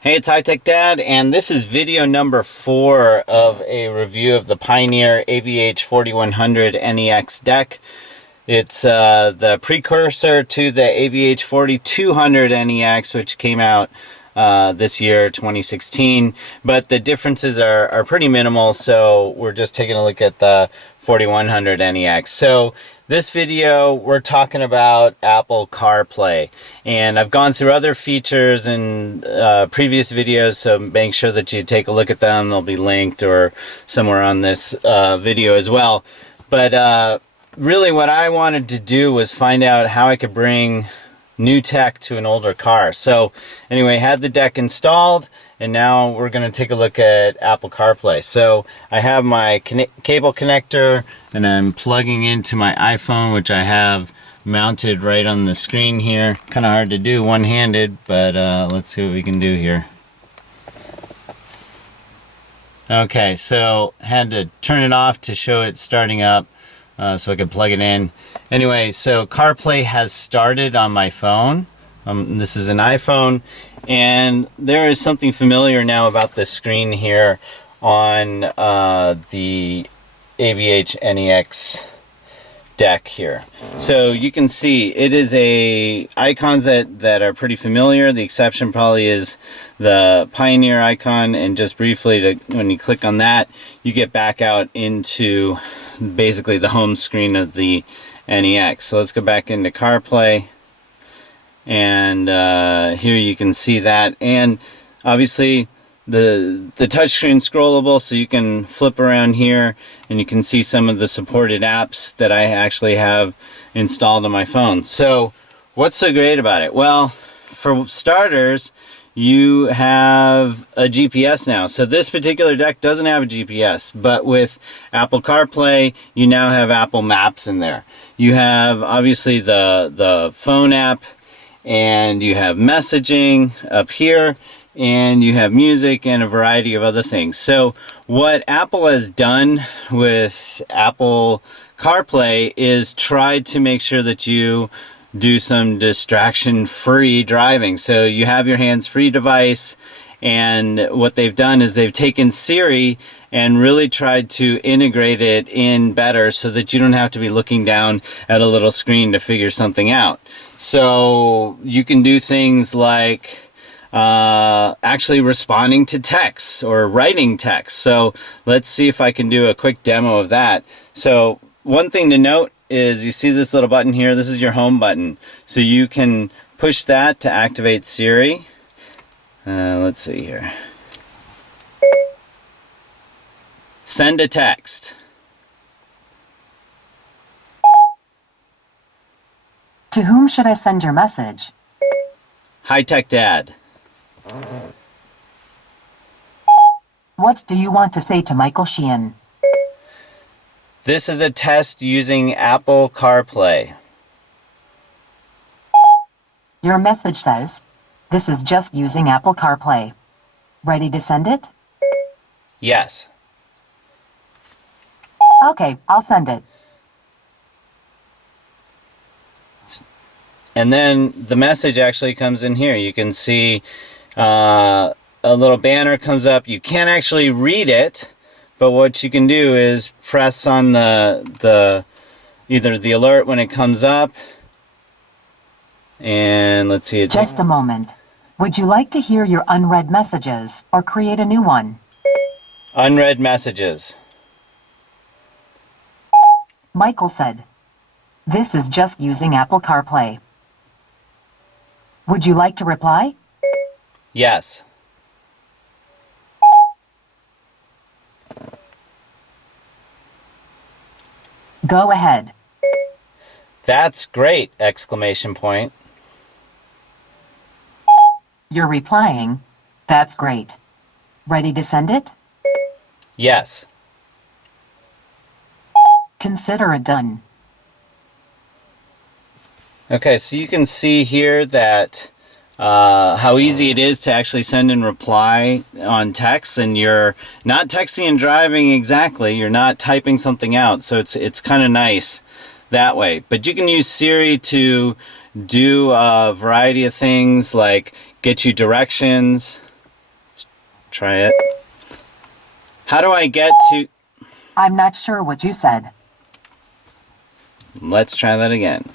Hey, it's HighTechDad, and this is video number 4 of a review of the Pioneer AVH-4100NEX deck. It's the precursor to the AVH-4200NEX, which came out this year, 2016, but the differences are pretty minimal, so we're just taking a look at the 4100NEX. So this video, we're talking about Apple CarPlay, and I've gone through other features in previous videos, so make sure that you take a look at them. They'll be linked or somewhere on this video as well. But really what I wanted to do was find out how I could bring new tech to an older car. So anyway, had the deck installed, and now we're going to take a look at Apple CarPlay. So I have my cable connector, and I'm plugging into my iPhone, which I have mounted right on the screen here. Kind of hard to do one-handed, but let's see what we can do here. Okay, so had to turn it off to show it starting up, so I could plug it in. Anyway, so CarPlay has started on my phone. This is an iPhone, and there is something familiar now about the screen here on the AVH-NEX deck here. So you can see it is icons that are pretty familiar. The exception probably is the Pioneer icon, and just briefly, when you click on that, you get back out into basically the home screen of the NEX. So let's go back into CarPlay, and here you can see that, and obviously the touchscreen scrollable, so you can flip around here and you can see some of the supported apps that I actually have installed on my phone. So what's so great about it? Well, for starters, you have a GPS now. So this particular deck doesn't have a GPS, but with Apple CarPlay, you now have Apple Maps in there. You have obviously the phone app, and you have messaging up here, and you have music and a variety of other things. So what Apple has done with Apple CarPlay is try to make sure that you do some distraction-free driving. So you have your hands-free device, and what they've done is they've taken Siri and really tried to integrate it in better so that you don't have to be looking down at a little screen to figure something out. So you can do things like actually responding to texts or writing text. So let's see if I can do a quick demo of that. So one thing to note is you see this little button here. This is your home button. So you can push that to activate Siri. Let's see here. Send a text. To whom should I send your message? HighTechDad. What do you want to say to Michael Sheehan? This is a test using Apple CarPlay. Your message says, "This is just using Apple CarPlay." Ready to send it? Yes. Okay, I'll send it. And then the message actually comes in here. You can see a little banner comes up. You can't actually read it, but what you can do is press on either the alert when it comes up, and let's see it. Just a moment. Would you like to hear your unread messages or create a new one? Unread messages. Michael said, "This is just using Apple CarPlay." Would you like to reply? Yes. Go ahead. That's great! Exclamation point. You're replying, "That's great." Ready to send it? Yes. Consider it done. Okay, so you can see here that how easy it is to actually send and reply on text, and you're not texting and driving exactly. You're not typing something out, so it's kind of nice that way. But you can use Siri to do a variety of things, like get you directions. Let's try it. How do I get to... I'm not sure what you said. Let's try that again.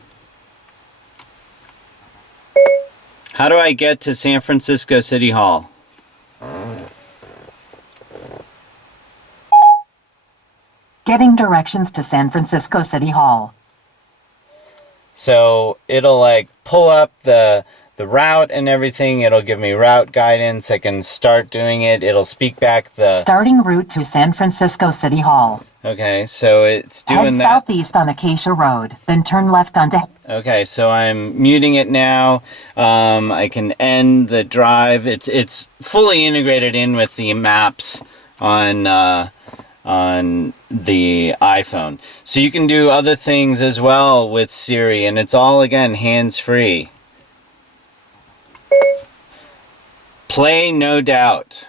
How do I get to San Francisco City Hall? Getting directions to San Francisco City Hall. So it'll like pull up the route and everything. It'll give me route guidance. I can start doing it. It'll speak back the... Starting route to San Francisco City Hall. Okay, so it's doing Head that. southeast on Acacia Road, then turn left onto... Okay, so I'm muting it now. I can end the drive. It's fully integrated in with the maps on the iPhone. So you can do other things as well with Siri, and it's all, again, hands-free. Play No Doubt.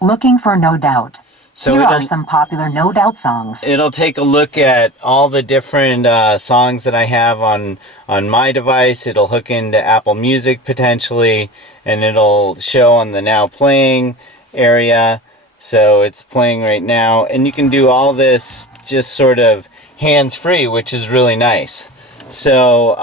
Looking for No Doubt. So Here are some popular No Doubt songs. It'll take a look at all the different songs that I have on my device. It'll hook into Apple Music potentially, and it'll show on the Now Playing area. So it's playing right now, and you can do all this just sort of hands-free, which is really nice. So,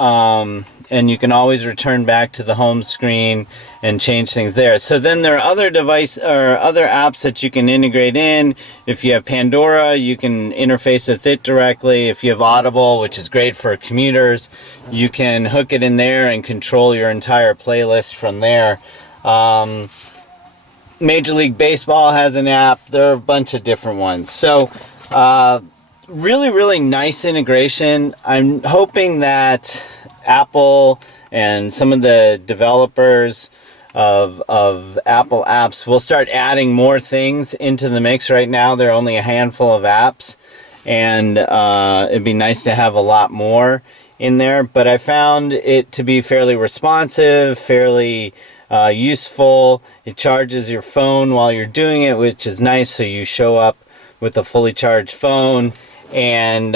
and you can always return back to the home screen and change things there. So then there are other other apps that you can integrate in. If you have Pandora, you can interface with it directly. If you have Audible, which is great for commuters, you can hook it in there and control your entire playlist from there. Major League Baseball has an app. There are a bunch of different ones. So really, really nice integration. I'm hoping that Apple and some of the developers of Apple apps will start adding more things into the mix. Right now there are only a handful of apps, and it'd be nice to have a lot more in there. But I found it to be fairly responsive, fairly useful. It charges your phone while you're doing it, which is nice, so you show up with a fully charged phone, and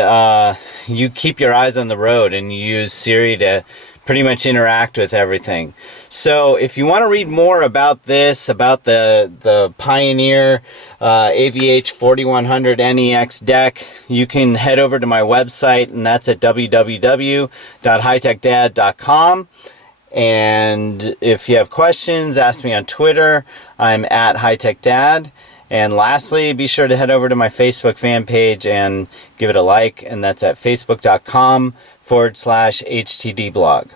you keep your eyes on the road, and you use Siri to pretty much interact with everything. So if you want to read more about this, about the Pioneer AVH-4100NEX deck, you can head over to my website, and that's at www.hightechdad.com. And if you have questions, ask me on Twitter. I'm at HighTechDad. And lastly, be sure to head over to my Facebook fan page and give it a like, and that's at facebook.com/HTD blog.